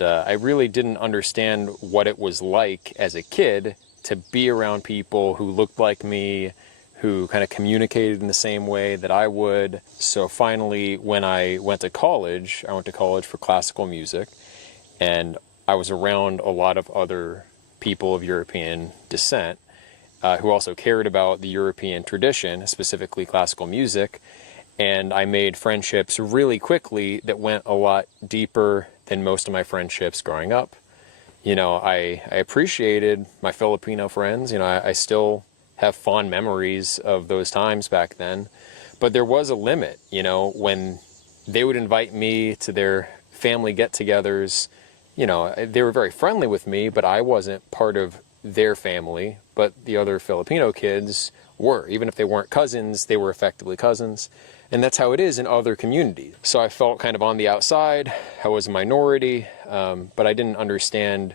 And I really didn't understand what it was like as a kid to be around people who looked like me, who kind of communicated in the same way that I would. So finally, when I went to college for classical music, and I was around a lot of other people of European descent who also cared about the European tradition, specifically classical music. And I made friendships really quickly that went a lot deeper than most of my friendships growing up. You know, I appreciated my Filipino friends. You know, I still have fond memories of those times back then. But there was a limit, you know, when they would invite me to their family get-togethers. You know, they were very friendly with me, but I wasn't part of their family. But the other Filipino kids were. Even if they weren't cousins, they were effectively cousins. And that's how it is in other communities. So I felt kind of on the outside. I was a minority, but I didn't understand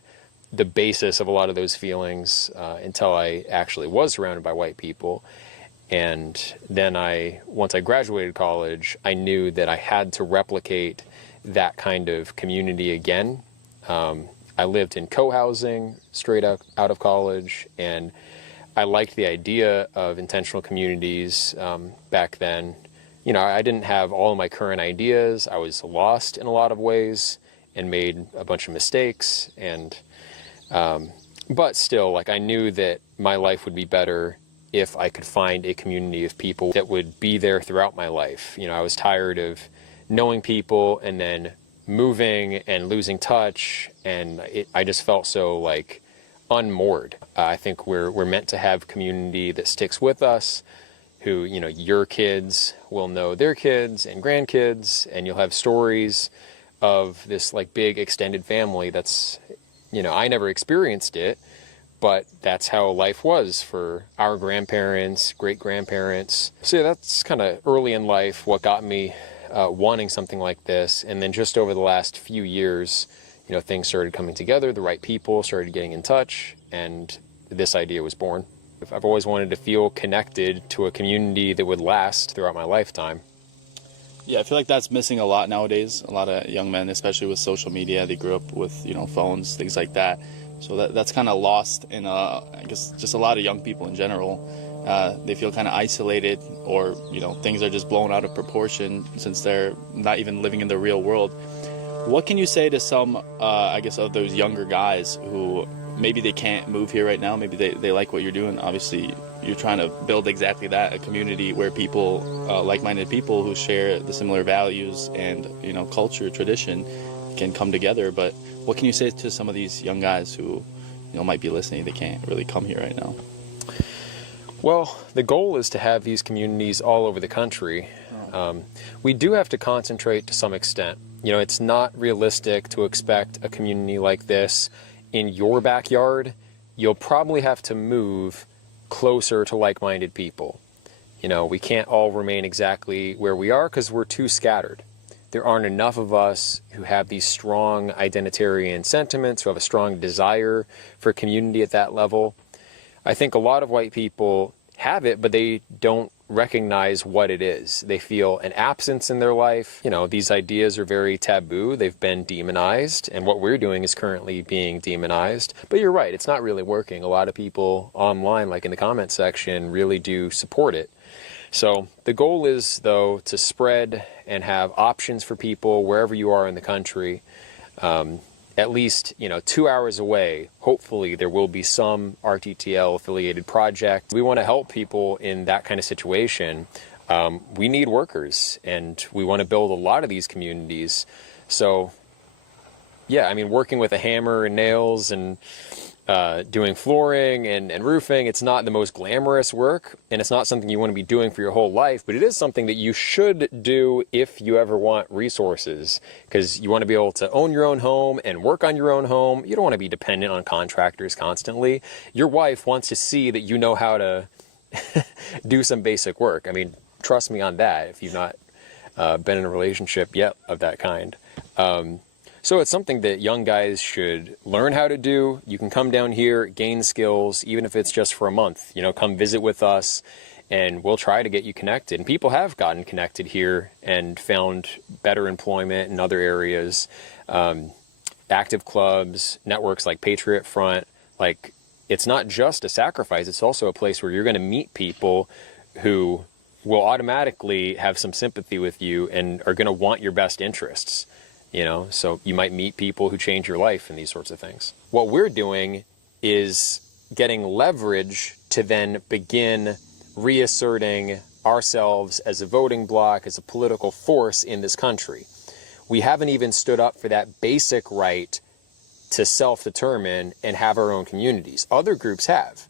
the basis of a lot of those feelings until I actually was surrounded by white people. And then once I graduated college, I knew that I had to replicate that kind of community again. I lived in co-housing straight out of college, and I liked the idea of intentional communities back then. You know, I didn't have all of my current ideas. I was lost in a lot of ways and made a bunch of mistakes. And but still, like, I knew that my life would be better if I could find a community of people that would be there throughout my life. You know, I was tired of knowing people and then moving and losing touch, and I just felt so, like, unmoored. I think we're meant to have community that sticks with us, who, you know, your kids will know their kids and grandkids, and you'll have stories of this, like, big extended family that's, you know, I never experienced it, but that's how life was for our grandparents, great-grandparents. So yeah, that's kind of early in life what got me wanting something like this. And then just over the last few years, you know, things started coming together, the right people started getting in touch, and this idea was born. I've always wanted to feel connected to a community that would last throughout my lifetime. Yeah, I feel like that's missing a lot nowadays. A lot of young men, especially with social media, they grew up with, you know, phones, things like that. So that's kind of lost in, I guess, just a lot of young people in general. They feel kind of isolated, or, you know, things are just blown out of proportion since they're not even living in the real world. What can you say to some, I guess, of those younger guys who maybe they can't move here right now? Maybe they like what you're doing. Obviously, you're trying to build exactly that, a community where people, like-minded people who share the similar values and, you know, culture, tradition, can come together. But what can you say to some of these young guys who, you know, might be listening? They can't really come here right now. Well, the goal is to have these communities all over the country. We do have to concentrate to some extent. You know, it's not realistic to expect a community like this in your backyard. You'll probably have to move closer to like-minded people. You know, we can't all remain exactly where we are because we're too scattered. There aren't enough of us who have these strong identitarian sentiments, who have a strong desire for community at that level. I think a lot of white people have it, but they don't recognize what it is. They feel an absence in their life. You know, these ideas are very taboo. They've been demonized, and what we're doing is currently being demonized. But you're right, it's not really working. A lot of people online, like in the comment section, really do support it. So the goal is, though, to spread and have options for people wherever you are in the country. At least, you know, 2 hours away, hopefully there will be some RTTL affiliated project. We want to help people in that kind of situation. We need workers, and we want to build a lot of these communities. So, yeah, I mean, working with a hammer and nails and doing flooring and roofing, it's not the most glamorous work, and it's not something you want to be doing for your whole life, but it is something that you should do if you ever want resources, because you want to be able to own your own home and work on your own home. You don't want to be dependent on contractors constantly. Your wife wants to see that you know how to do some basic work. I mean, trust me on that if you've not been in a relationship yet of that kind. So it's something that young guys should learn how to do. You can come down here, gain skills, even if it's just for a month. You know, come visit with us, and we'll try to get you connected. And people have gotten connected here and found better employment in other areas. active clubs, networks like Patriot Front, like it's not just a sacrifice, it's also a place where you're going to meet people who will automatically have some sympathy with you and are going to want your best interests, you know? So you might meet people who change your life and these sorts of things. What we're doing is getting leverage to then begin reasserting ourselves as a voting bloc, as a political force in this country. We haven't even stood up for that basic right to self-determine and have our own communities. Other groups have.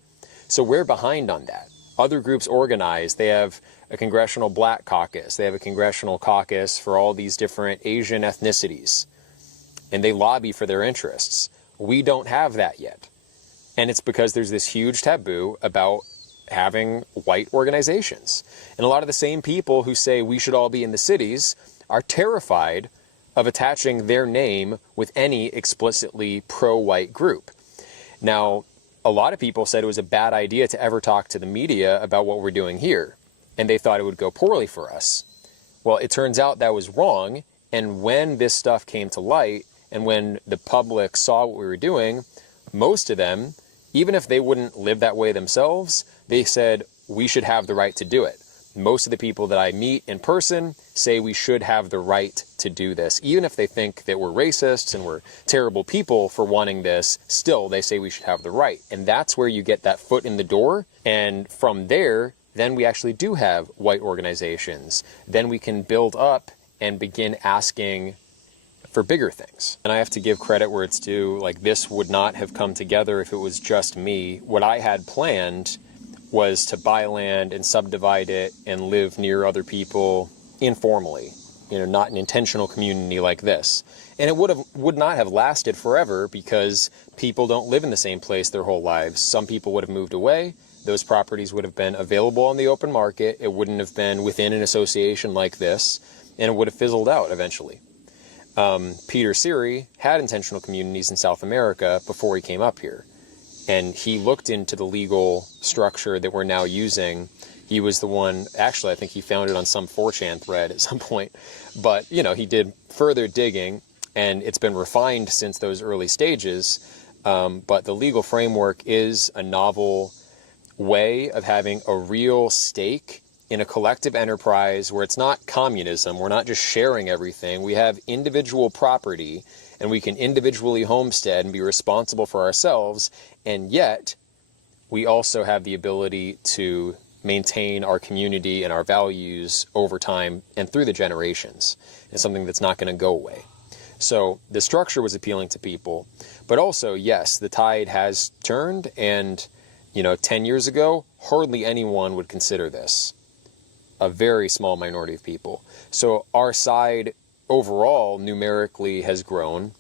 So we're behind on that. Other groups organize. They have a congressional black caucus. They have a congressional caucus for all these different Asian ethnicities. And they lobby for their interests. We don't have that yet. And it's because there's this huge taboo about having white organizations. And a lot of the same people who say we should all be in the cities are terrified of attaching their name with any explicitly pro-white group. Now, a lot of people said it was a bad idea to ever talk to the media about what we're doing here, and they thought it would go poorly for us. Well, it turns out that was wrong, and when this stuff came to light, and when the public saw what we were doing, most of them, even if they wouldn't live that way themselves, they said we should have the right to do it. Most of the people that I meet in person say we should have the right to do this. Even if they think that we're racists and we're terrible people for wanting this, still they say we should have the right. And that's where you get that foot in the door. And from there, then we actually do have white organizations. Then we can build up and begin asking for bigger things. And I have to give credit where it's due. Like, this would not have come together if it was just me. What I had planned was to buy land and subdivide it and live near other people informally, you know, not an intentional community like this. And it would not have lasted forever because people don't live in the same place their whole lives. Some people would have moved away. Those properties would have been available on the open market. It wouldn't have been within an association like this, and it would have fizzled out eventually. Peter Siri had intentional communities in South America before he came up here. And he looked into the legal structure that we're now using. He was the one, actually, I think he found it on some 4chan thread at some point. But, you know, he did further digging, and it's been refined since those early stages. But the legal framework is a novel way of having a real stake in a collective enterprise where it's not communism. We're not just sharing everything. We have individual property, and we can individually homestead and be responsible for ourselves. And yet, we also have the ability to maintain our community and our values over time and through the generations. It's something that's not going to go away. So the structure was appealing to people. But also, yes, the tide has turned. And, you know, 10 years ago, hardly anyone would consider this. A very small minority of people. So our side overall numerically has grown.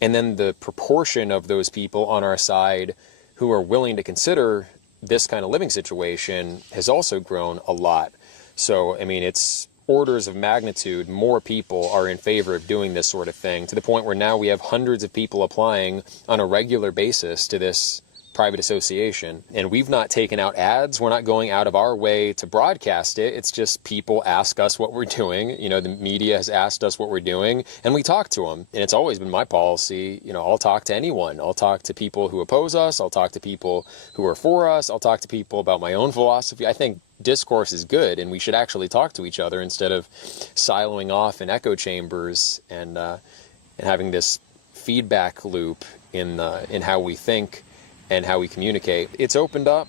And then the proportion of those people on our side who are willing to consider this kind of living situation has also grown a lot. So, I mean, it's orders of magnitude more people are in favor of doing this sort of thing, to the point where now we have hundreds of people applying on a regular basis to this private association. And we've not taken out ads. We're not going out of our way to broadcast it. It's just people ask us what we're doing. You know, the media has asked us what we're doing, and we talk to them. And it's always been my policy, you know, I'll talk to anyone. I'll talk to people who oppose us. I'll talk to people who are for us. I'll talk to people about my own philosophy. I think discourse is good, and we should actually talk to each other instead of siloing off in echo chambers and having this feedback loop in how we think and how we communicate. It's opened up.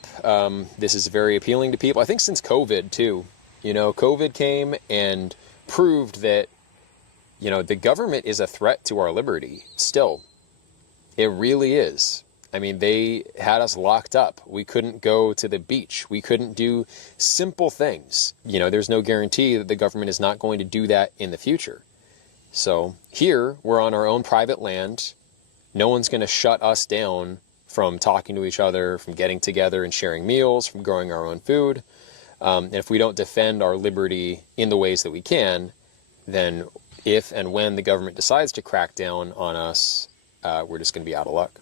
This is very appealing to people. I think since COVID too. You know, COVID came and proved that, you know, the government is a threat to our liberty still. It really is. I mean, they had us locked up. We couldn't go to the beach. We couldn't do simple things. You know, there's no guarantee that the government is not going to do that in the future. So here, we're on our own private land. No one's going to shut us down from talking to each other, from getting together and sharing meals, from growing our own food. And if we don't defend our liberty in the ways that we can, then if and when the government decides to crack down on us, we're just going to be out of luck.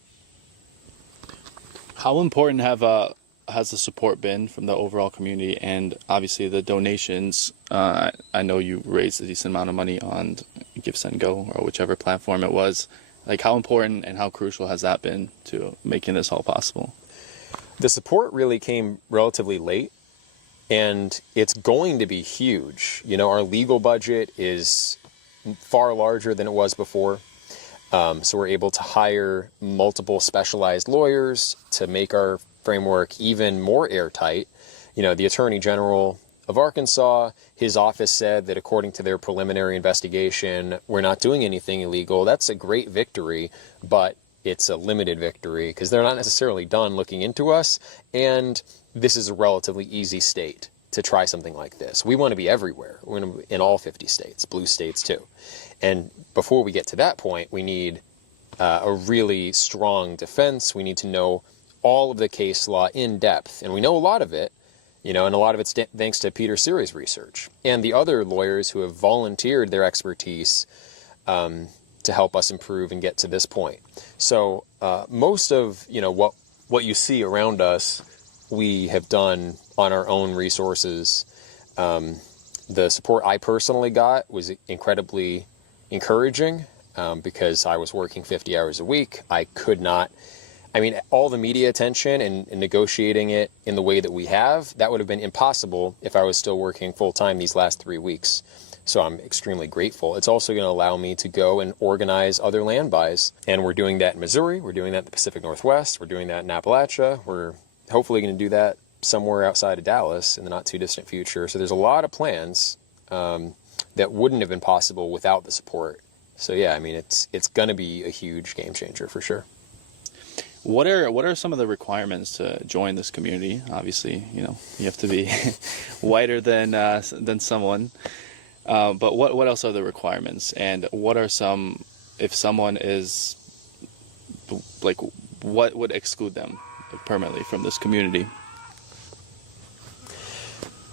How important has the support been from the overall community, and obviously the donations? I know you raised a decent amount of money on GiveSendGo or whichever platform it was. Like, how important and how crucial has that been to making this all possible? The support really came relatively late, and it's going to be huge. You know, our legal budget is far larger than it was before. So we're able to hire multiple specialized lawyers to make our framework even more airtight. You know, the Attorney General of Arkansas, his office said that according to their preliminary investigation, we're not doing anything illegal. That's a great victory, but it's a limited victory because they're not necessarily done looking into us. And this is a relatively easy state to try something like this. We want to be everywhere. We want to be in all 50 states, blue states too. And before we get to that point, we need a really strong defense. We need to know all of the case law in depth. And we know a lot of it, you know, and a lot of it's thanks to Peter Siri's research and the other lawyers who have volunteered their expertise to help us improve and get to this point. So most of, you know, what you see around us, we have done on our own resources. The support I personally got was incredibly encouraging because I was working 50 hours a week. I could not, I mean, all the media attention and negotiating it in the way that we have, that would have been impossible if I was still working full time these last 3 weeks. So I'm extremely grateful. It's also going to allow me to go and organize other land buys. And we're doing that in Missouri. We're doing that in the Pacific Northwest. We're doing that in Appalachia. We're hopefully going to do that somewhere outside of Dallas in the not too distant future. So there's a lot of plans that wouldn't have been possible without the support. So yeah, I mean, it's going to be a huge game changer for sure. What are some of the requirements to join this community? Obviously, you know, you have to be whiter than someone. But what else are the requirements? And what are some, if someone is, like, what would exclude them permanently from this community?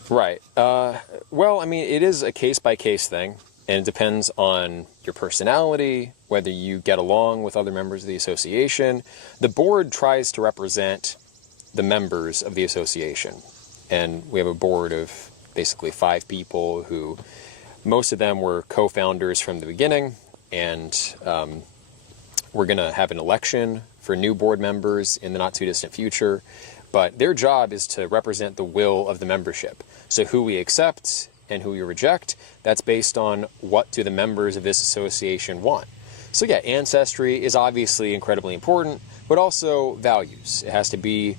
Right. Well, I mean, it is a case-by-case thing, and it depends on your personality, whether you get along with other members of the association. The board tries to represent the members of the association, and we have a board of basically 5 people who, most of them were co-founders from the beginning, and we're going to have an election for new board members in the not-too-distant future. But their job is to represent the will of the membership. So who we accept and who we reject, that's based on what do the members of this association want. So yeah, ancestry is obviously incredibly important, but also values. It has to be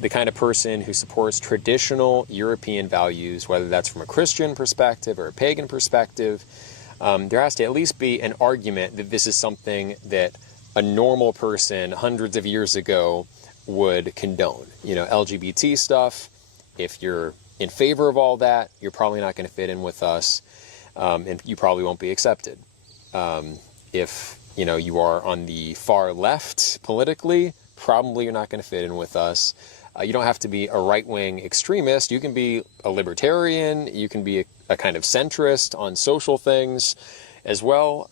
the kind of person who supports traditional European values, whether that's from a Christian perspective or a pagan perspective. There has to at least be an argument that this is something that a normal person hundreds of years ago would condone. You know, LGBT stuff, if you're in favor of all that, you're probably not going to fit in with us, and you probably won't be accepted. If, you know, you are on the far left politically, probably you're not going to fit in with us. You don't have to be a right-wing extremist. You can be a libertarian. You can be a kind of centrist on social things as well.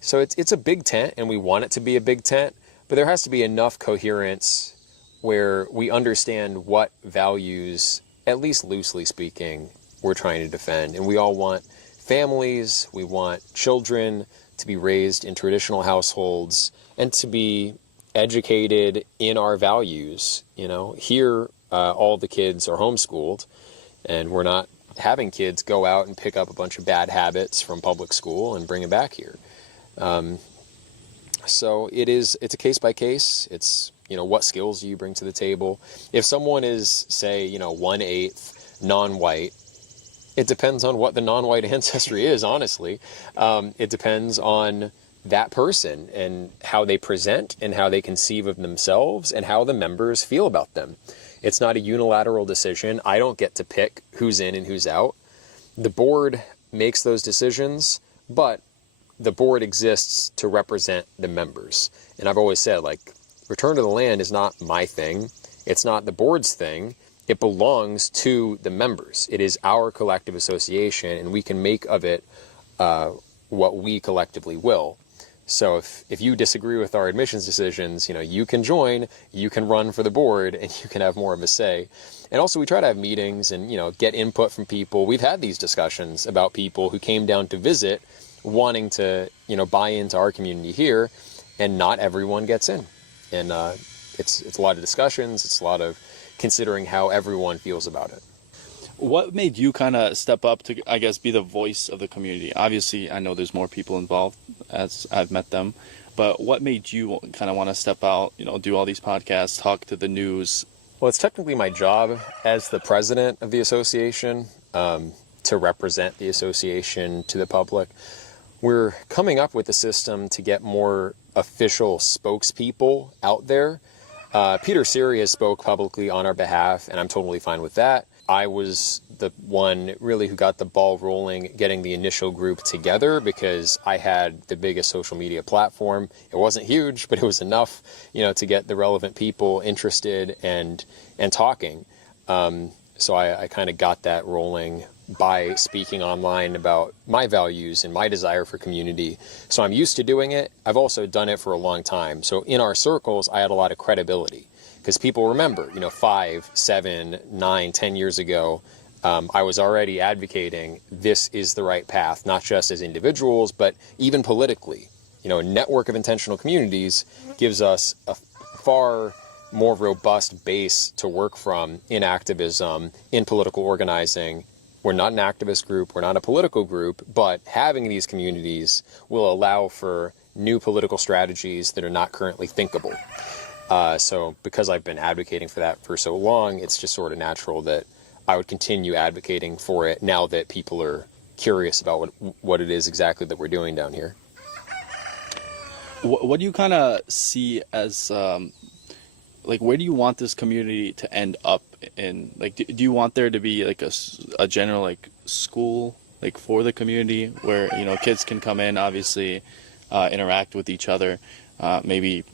So it's a big tent, and we want it to be a big tent, but there has to be enough coherence where we understand what values, at least loosely speaking, we're trying to defend. And we all want families, we want children to be raised in traditional households and to be educated in our values. You know, here all the kids are homeschooled, and we're not having kids go out and pick up a bunch of bad habits from public school and bring it back here. So it's a case by case. It's, you know, what skills do you bring to the table? If someone is, say, you know, 1/8 non-white, it depends on what the non-white ancestry is, honestly. It depends on that person and how they present and how they conceive of themselves and how the members feel about them. It's not a unilateral decision. I don't get to pick who's in and who's out. The board makes those decisions, but the board exists to represent the members. And I've always said, like, Return to the Land is not my thing. It's not the board's thing. It belongs to the members. It is our collective association, and we can make of it what we collectively will. So if you disagree with our admissions decisions, you know, you can join, you can run for the board, and you can have more of a say. And also we try to have meetings and, you know, get input from people. We've had these discussions about people who came down to visit wanting to, buy into our community here, and not everyone gets in. And it's a lot of discussions. It's a lot of considering how everyone feels about it. What made you kind of step up to, I guess, be the voice of the community? Obviously, I know there's more people involved as I've met them, but what made you kind of want to step out, do all these podcasts, talk to the news? Well, it's technically my job as the president of the association to represent the association to the public. We're coming up with a system to get more official spokespeople out there. Peter Siri has spoke publicly on our behalf, and I'm totally fine with that. I was the one really who got the ball rolling, getting the initial group together, because I had the biggest social media platform. It wasn't huge, but it was enough, to get the relevant people interested and talking. So I kind of got that rolling by speaking online about my values and my desire for community. So I'm used to doing it. I've also done it for a long time. So in our circles, I had a lot of credibility, because people remember, 5, 7, 9, 10 years ago, I was already advocating this is the right path, not just as individuals, but even politically. A network of intentional communities gives us a far more robust base to work from in activism, in political organizing. We're not an activist group, we're not a political group, but having these communities will allow for new political strategies that are not currently thinkable. So because I've been advocating for that for so long, it's just sort of natural that I would continue advocating for it now that people are curious about what it is exactly that we're doing down here. What do you kind of see as, where do you want this community to end up in? Do you want there to be a general school for the community where kids can come in, obviously interact with each other, maybe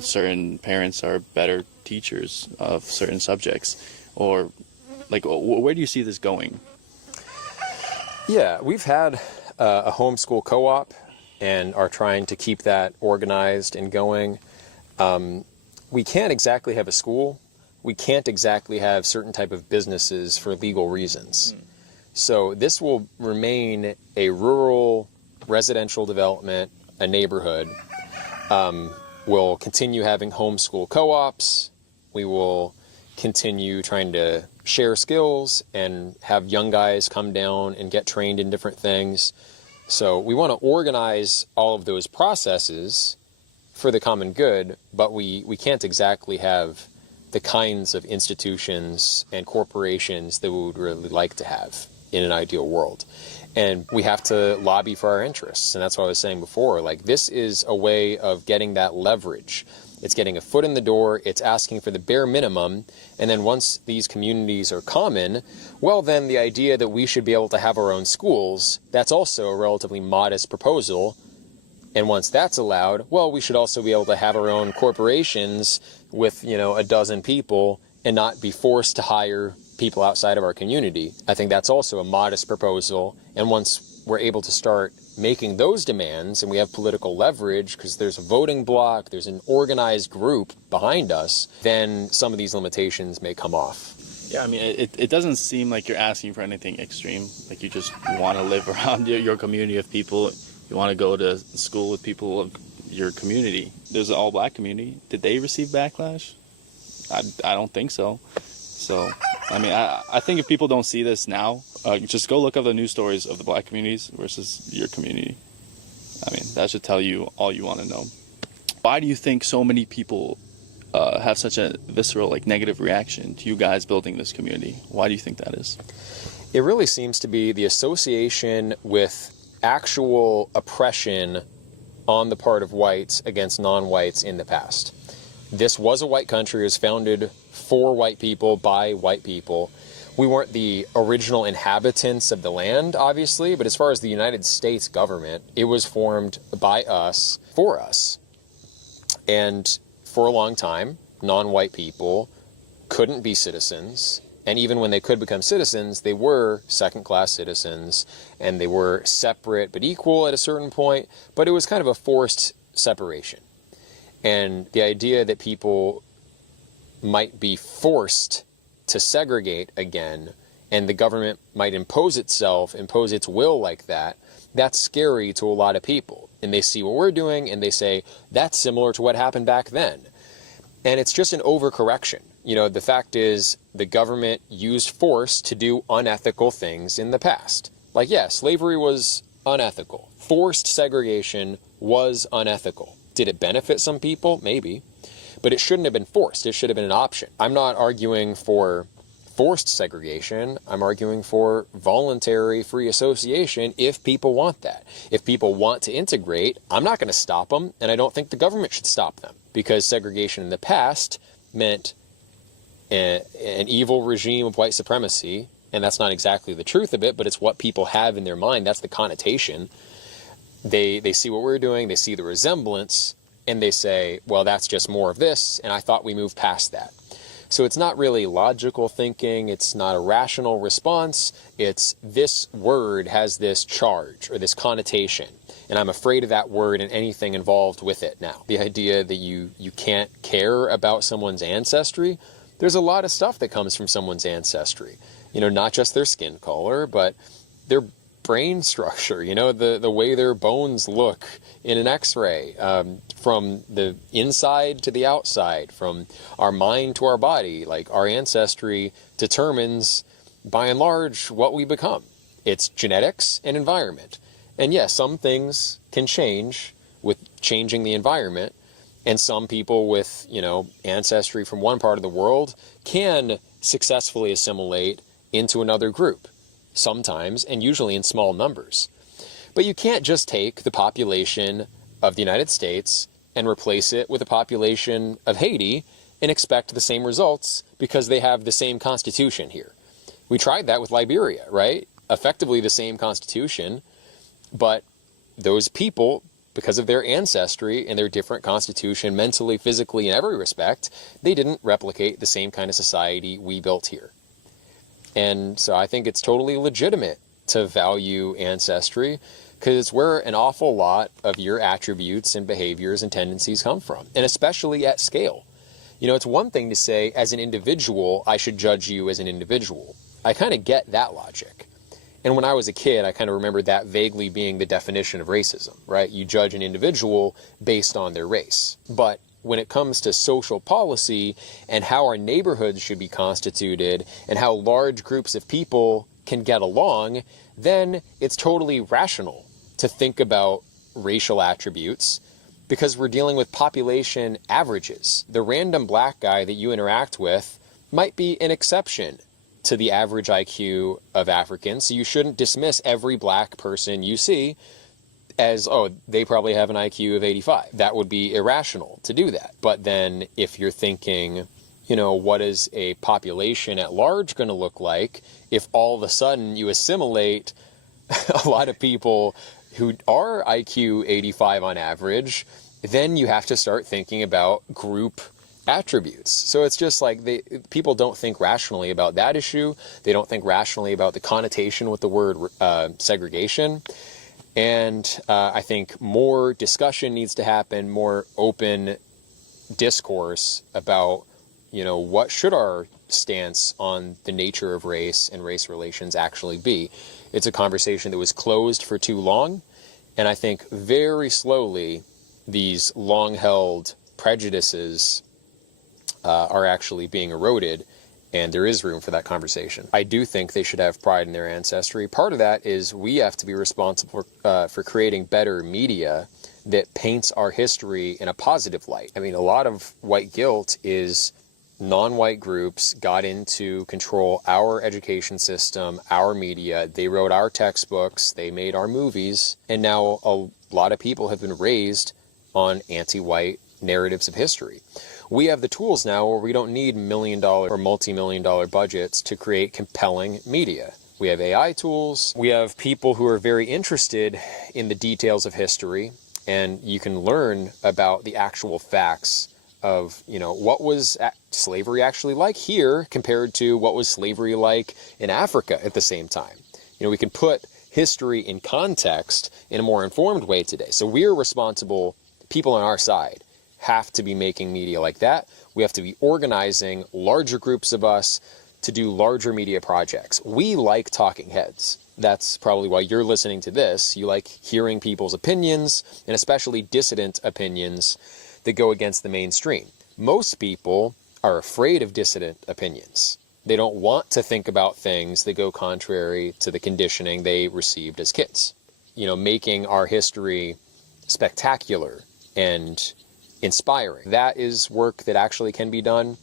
certain parents are better teachers of certain subjects, or where do you see this going? Yeah, we've had a homeschool co-op and are trying to keep that organized and going. We can't exactly have a school. We can't exactly have certain type of businesses for legal reasons. So this will remain a rural residential development, a neighborhood. We'll continue having homeschool co-ops. We will continue trying to share skills and have young guys come down and get trained in different things. So we want to organize all of those processes for the common good, but we can't exactly have the kinds of institutions and corporations that we would really like to have in an ideal world. And we have to lobby for our interests. And that's what I was saying before. This is a way of getting that leverage. It's getting a foot in the door. It's asking for the bare minimum. And then once these communities are common, well, then the idea that we should be able to have our own schools, that's also a relatively modest proposal. And once that's allowed, well, we should also be able to have our own corporations with, a dozen people and not be forced to hire people outside of our community. I think that's also a modest proposal. And once we're able to start making those demands and we have political leverage because there's a voting bloc, there's an organized group behind us, then some of these limitations may come off. Yeah, I mean, it doesn't seem like you're asking for anything extreme. You just want to live around your community of people. You want to go to school with people of your community. There's an all-black community. Did they receive backlash? I don't think so. So, I mean, I think if people don't see this now, just go look up the news stories of the black communities versus your community. I mean, that should tell you all you want to know. Why do you think so many people have such a visceral, negative reaction to you guys building this community? Why do you think that is? It really seems to be the association with actual oppression on the part of whites against non-whites in the past. This was a white country. It was founded for white people, by white people. We weren't the original inhabitants of the land, obviously, but as far as the United States government, it was formed by us, for us. And for a long time, non-white people couldn't be citizens. And even when they could become citizens, they were second-class citizens, and they were separate but equal at a certain point, but it was kind of a forced separation. And the idea that people might be forced to segregate again, and the government might impose its will like that, That's scary to a lot of people. And they see what we're doing and they say, that's similar to what happened back then. And it's just an overcorrection. The fact is the government used force to do unethical things in the past. Like, yeah, slavery was unethical. Forced segregation was unethical. Did it benefit some people? Maybe. But it shouldn't have been forced. It should have been an option. I'm not arguing for forced segregation. I'm arguing for voluntary free association if people want that. If people want to integrate, I'm not going to stop them, and I don't think the government should stop them, because segregation in the past meant an evil regime of white supremacy, and that's not exactly the truth of it, but it's what people have in their mind. That's the connotation. They see what we're doing, they see the resemblance, and they say, well, that's just more of this, and I thought we moved past that. So it's not really logical thinking, it's not a rational response, it's this word has this charge or this connotation, and I'm afraid of that word and anything involved with it now. The idea that you can't care about someone's ancestry, there's a lot of stuff that comes from someone's ancestry. Not just their skin color, but their brain structure, the way their bones look in an x-ray, from the inside to the outside, from our mind to our body. Like, our ancestry determines, by and large, what we become. It's genetics and environment. And yes, some things can change with changing the environment, and some people with, ancestry from one part of the world can successfully assimilate into another group, sometimes, and usually in small numbers. But you can't just take the population of the United States and replace it with a population of Haiti and expect the same results because they have the same constitution here. We tried that with Liberia, right? Effectively the same constitution, but those people, because of their ancestry and their different constitution, mentally, physically, in every respect, they didn't replicate the same kind of society we built here. And so I think it's totally legitimate to value ancestry, because it's where an awful lot of your attributes and behaviors and tendencies come from, and especially at scale. It's one thing to say, as an individual, I should judge you as an individual. I kind of get that logic. And when I was a kid, I kind of remembered that vaguely being the definition of racism, right? You judge an individual based on their race. But when it comes to social policy and how our neighborhoods should be constituted and how large groups of people can get along, then it's totally rational to think about racial attributes, because we're dealing with population averages. The random black guy that you interact with might be an exception to the average IQ of Africans, so you shouldn't dismiss every black person you see as, oh, they probably have an IQ of 85. That would be irrational to do that. But then if you're thinking, what is a population at large going to look like if all of a sudden you assimilate a lot of people who are IQ 85 on average, then you have to start thinking about group attributes. So it's just like people don't think rationally about that issue. They don't think rationally about the connotation with the word segregation. And I think more discussion needs to happen, more open discourse about, what should our stance on the nature of race and race relations actually be. It's a conversation that was closed for too long, and I think very slowly these long-held prejudices are actually being eroded, and there is room for that conversation. I do think they should have pride in their ancestry. Part of that is we have to be responsible for creating better media that paints our history in a positive light. I mean, a lot of white guilt is non-white groups got in to control our education system, our media. They wrote our textbooks, they made our movies, and now a lot of people have been raised on anti-white narratives of history. We have the tools now where we don't need $1 million or multi-million-dollar budgets to create compelling media. We have AI tools. We have people who are very interested in the details of history, and you can learn about the actual facts of, what was slavery actually like here compared to what was slavery like in Africa at the same time. We can put history in context in a more informed way today. So we're responsible, people on our side have to be making media like that. We have to be organizing larger groups of us to do larger media projects. We like talking heads. That's probably why you're listening to this. You like hearing people's opinions, and especially dissident opinions that go against the mainstream. Most people are afraid of dissident opinions. They don't want to think about things that go contrary to the conditioning they received as kids. You know, making our history spectacular and inspiring. That is work that actually can be done.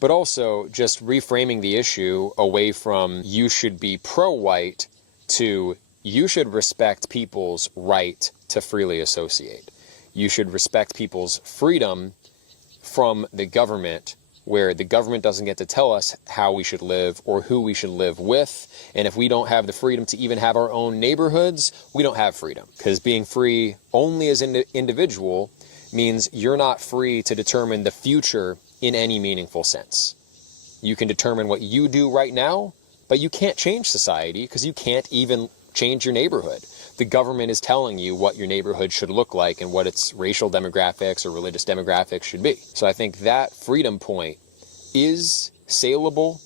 But also just reframing the issue away from you should be pro-white to you should respect people's right to freely associate. You should respect people's freedom from the government, where the government doesn't get to tell us how we should live or who we should live with. And if we don't have the freedom to even have our own neighborhoods, we don't have freedom. Because being free only as an individual means you're not free to determine the future in any meaningful sense. You can determine what you do right now, but you can't change society because you can't even change your neighborhood. The government is telling you what your neighborhood should look like and what its racial demographics or religious demographics should be. So I think that freedom point is saleable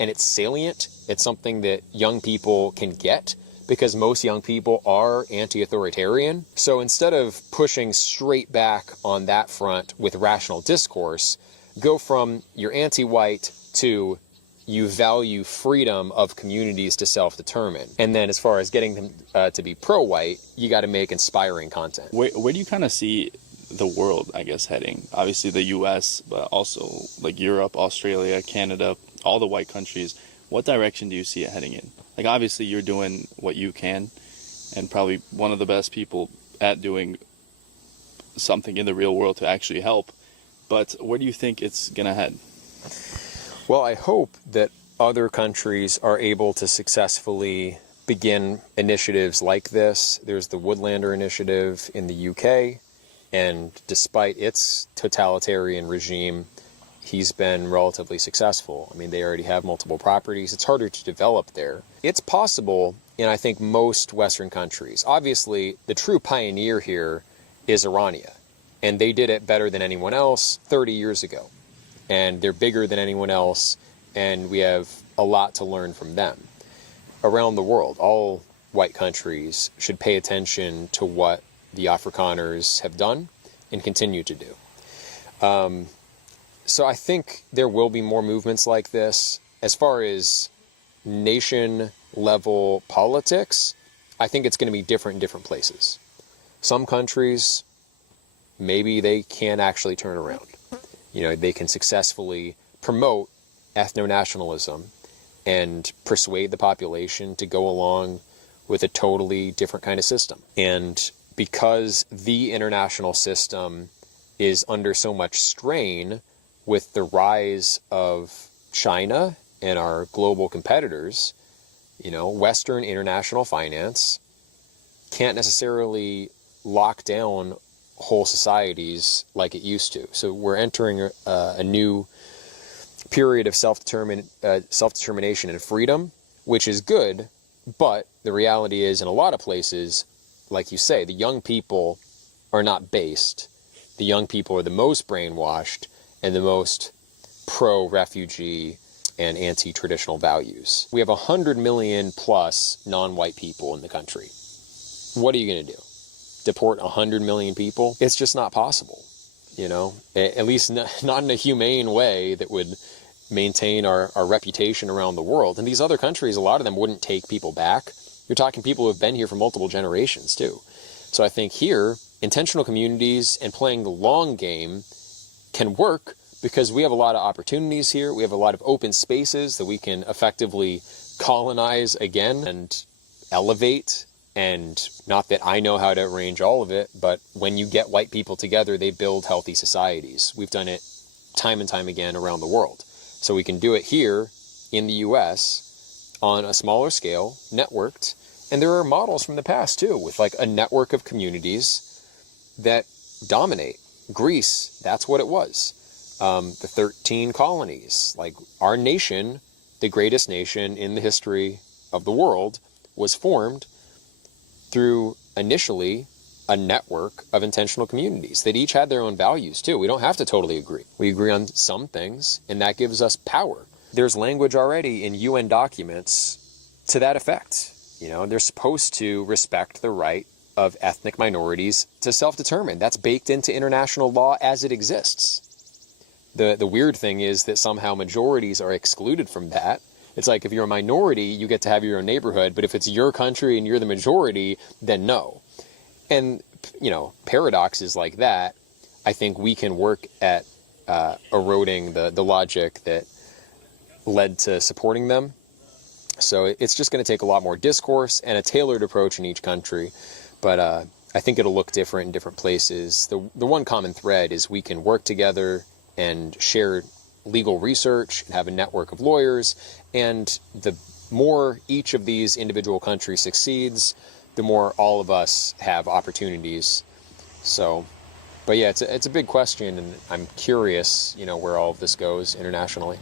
and it's salient. It's something that young people can get because most young people are anti-authoritarian. So instead of pushing straight back on that front with rational discourse, go from you're anti-white to you value freedom of communities to self-determine. And then as far as getting them to be pro-white, you got to make inspiring content. Where do you kind of see the world, I guess, heading? Obviously the US, but also like Europe, Australia, Canada, all the white countries. What direction do you see it heading in? Like, obviously you're doing what you can and probably one of the best people at doing something in the real world to actually help. But where do you think it's going to head? Well, I hope that other countries are able to successfully begin initiatives like this. There's the Woodlander Initiative in the UK, and despite its totalitarian regime, he's been relatively successful. I mean, they already have multiple properties. It's harder to develop there. It's possible in, I think, most Western countries. Obviously, the true pioneer here is Irania, and they did it better than anyone else 30 years ago. And they're bigger than anyone else, and we have a lot to learn from them. Around the world, all white countries should pay attention to what the Afrikaners have done and continue to do. So I think there will be more movements like this. As far as nation-level politics, I think it's going to be different in different places. Some countries, maybe they can actually turn around. You know, they can successfully promote ethno-nationalism and persuade the population to go along with a totally different kind of system. And because the international system is under so much strain with the rise of China and our global competitors, you know, Western international finance can't necessarily lock down whole societies like it used to. So we're entering a new period of self-determination and freedom, which is good, but the reality is in a lot of places, like you say, the young people are not based. The young people are the most brainwashed and the most pro-refugee and anti-traditional values. We have 100 million plus non-white people in the country. What are you going to do? Deport 100 million people? It's just not possible, you know, at least not in a humane way that would maintain our reputation around the world. And these other countries, a lot of them wouldn't take people back. You're talking people who have been here for multiple generations too. So I think here, intentional communities and playing the long game can work because we have a lot of opportunities here. We have a lot of open spaces that we can effectively colonize again and elevate. And not that I know how to arrange all of it, but when you get white people together, they build healthy societies. We've done it time and time again around the world. So we can do it here in the US on a smaller scale, networked. And there are models from the past too, with like a network of communities that dominate. Greece, that's what it was. The 13 colonies, like our nation, the greatest nation in the history of the world, was formed through initially a network of intentional communities that each had their own values too. We don't have to totally agree. We agree on some things, and that gives us power. There's language already in UN documents to that effect. They're supposed to respect the right of ethnic minorities to self-determine. That's baked into international law as it exists. The weird thing is that somehow majorities are excluded from that. It's like if you're a minority, you get to have your own neighborhood, but if it's your country and you're the majority, then no. And, paradoxes like that, I think we can work at eroding the logic that led to supporting them. So it's just going to take a lot more discourse and a tailored approach in each country. But I think it'll look different in different places. The one common thread is we can work together and share legal research and have a network of lawyers. And the more each of these individual countries succeeds, the more all of us have opportunities. So, but yeah, it's a big question, and I'm curious, where all of this goes internationally.